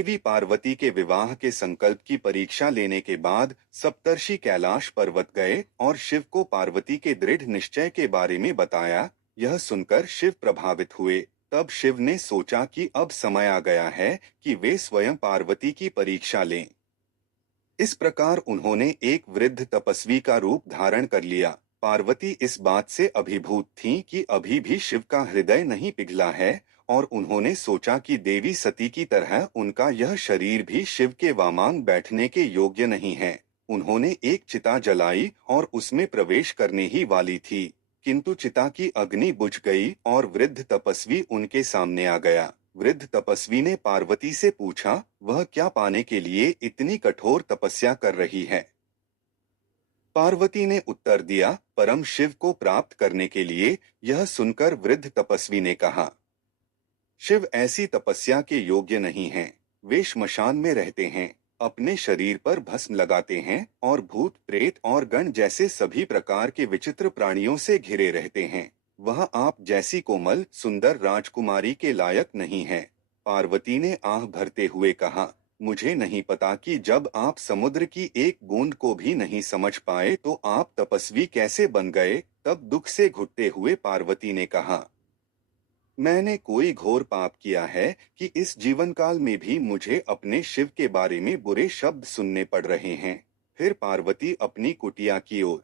देवी पार्वती के विवाह के संकल्प की परीक्षा लेने के बाद सप्तर्षि कैलाश पर्वत गए और शिव को पार्वती के दृढ़ निश्चय के बारे में बताया। यह सुनकर शिव प्रभावित हुए। तब शिव ने सोचा कि अब समय आ गया है कि वे स्वयं पार्वती की परीक्षा लें। इस प्रकार उन्होंने एक वृद्ध तपस्वी का रूप धारण कर लिया। पार्वती इस बात से अभिभूत थीं कि अभी भी शिव का हृदय नहीं पिघला है, और उन्होंने सोचा कि देवी सती की तरह उनका यह शरीर भी शिव के वामांग बैठने के योग्य नहीं है। उन्होंने एक चिता जलाई और उसमें प्रवेश करने ही वाली थी, किंतु चिता की अग्नि बुझ गई और वृद्ध तपस्वी उनके सामने आ गया। वृद्ध तपस्वी ने पार्वती से पूछा, वह क्या पाने के लिए इतनी कठोर तपस्या कर रही है? पार्वती ने उत्तर दिया, परम शिव को प्राप्त करने के लिए। यह सुनकर वृद्ध तपस्वी ने कहा, शिव ऐसी तपस्या के योग्य नहीं हैं। वे श्मशान में रहते हैं, अपने शरीर पर भस्म लगाते हैं और भूत प्रेत और गण जैसे सभी प्रकार के विचित्र प्राणियों से घिरे रहते हैं। वह आप जैसी कोमल सुंदर राजकुमारी के लायक नहीं है। पार्वती ने आह भरते हुए कहा, मुझे नहीं पता कि जब आप समुद्र की एक बूंद को भी नहीं समझ पाए तो आप तपस्वी कैसे बन गए। तब दुख से घुटते हुए पार्वती ने कहा, मैंने कोई घोर पाप किया है कि इस जीवन काल में भी मुझे अपने शिव के बारे में बुरे शब्द सुनने पड़ रहे हैं। फिर पार्वती अपनी कुटिया की ओर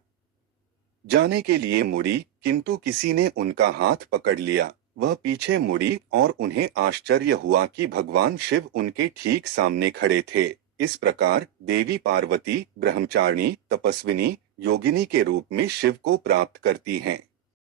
जाने के लिए मुड़ी, किंतु किसी ने उनका हाथ पकड़ लिया। वह पीछे मुड़ी और उन्हें आश्चर्य हुआ कि भगवान शिव उनके ठीक सामने खड़े थे। इस प्रकार देवी पार्वती ब्रह्मचारिणी, तपस्विनी, योगिनी के रूप में शिव को प्राप्त करती हैं।